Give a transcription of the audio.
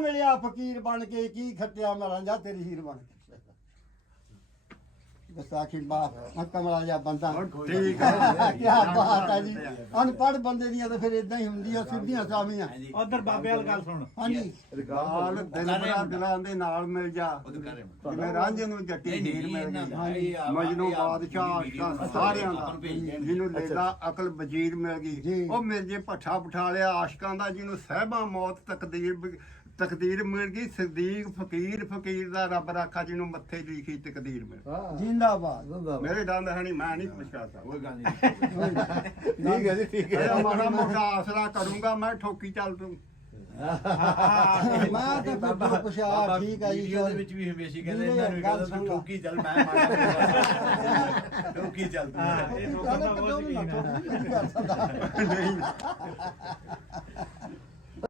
ਮਿਲਿਆ ਫਕੀਰ ਬਣ ਕੇ ਕੀ ਖੱਟਿਆ ਮਰਾਂ ਜਾ ਤੇਰੀ ਹੀਰ ਬਣ ਕੇ ਵਿਸਾਖੀ ਬਾਪ ਕਮਲਾ ਜਿਹਾ ਬੰਦਾ ਠੀਕ ਹੈ ਕੀ ਬਾਤ ਹੈ ਜੀ ਅਨਪੜ੍ਹ ਬੰਦੇ ਦੀਆਂ ਤਾਂ ਫਿਰ ਇਦਾਂ ਹੀ ਹੁੰਦੀ ਆ ਸਿੱਧੀਆਂ ਸਾਵੀਆਂ ਉਧਰ ਬਾਬੇ ਵਾਲੀ ਗੱਲ ਸੁਣ ਹਾਂਜੀ ਗਾਲ ਦਿਲਬਰਾ ਦਿਲਾਂ ਦੇ ਨਾਲ ਮਿਲ ਜਾ ਜਿਵੇਂ ਰਾਂਝੇ ਨੂੰ ਜੱਟੀ ਹੀਰ ਮਿਲ ਗਈ ਮਜਨੂ ਬਾਦਸ਼ਾਹ ਆਸ਼ਕਾਂ ਸਾਰਿਆਂ ਦਾ ਜਿਹਨੂੰ ਲੇਲਾ ਅਕਲ ਵਜ਼ੀਰ ਮਿਲ ਗਈ ਉਹ ਮਿਰਜੇ ਭੱਠਾ ਬਿਠਾ ਲਿਆ ਆਸ਼ਕਾਂ ਦਾ ਜਿਹਨੂੰ ਸਹਿਬਾ ਮੌਤ ਤਕਦੀਰ ਮਿਲ ਗਈ ਸਦੀਕ ਫਕੀਰ ਫਕੀਰ ਦਾ ਰੱਬ ਰਾਖਾ ਜਿਹਨੂੰ ਮੱਥੇ ਲਿਖੀ ਤਕਦੀਰ ਮਿਲ ਜਿੰਦਾਬਾਦ ਮੇਰੇ ਦੰਦ ਹੈ ਨਹੀਂ ਮੈਂ ਨਹੀਂ ਪਛਾਤਾ ਕੋਈ ਗੱਲ ਨਹੀਂ ਠੀਕ ਹੈ ਜੀ ਠੀਕ ਹੈ ਮਾੜਾ ਮੋਟਾ ਆਸਰਾ ਕਰੂੰਗਾ ਮੈਂ ਠੋਕੀ ਚੱਲ ਤੂੰ ਮੈਂ ਤਾਂ ਬਾਬਾ ਪੁੱਛਿਆ ਠੀਕ ਆ ਜੀ ਵੀਡੀਓ ਦੇ ਵਿੱਚ ਵੀ ਹਮੇਸ਼ਾ ਕਹਿੰਦੇ ਇਹਨਾਂ ਨੂੰ ਕਹਿੰਦਾ ਤੂੰ ਠੋਕੀ ਚੱਲ ਮੈਂ ਮਾੜਾ ਠੋਕੀ ਚੱਲ ਤੂੰ ਇਹ ਲੋਕਾਂ ਦਾ ਬਹੁਤ ਯਕੀਨ ਹੈ ਨਹੀਂ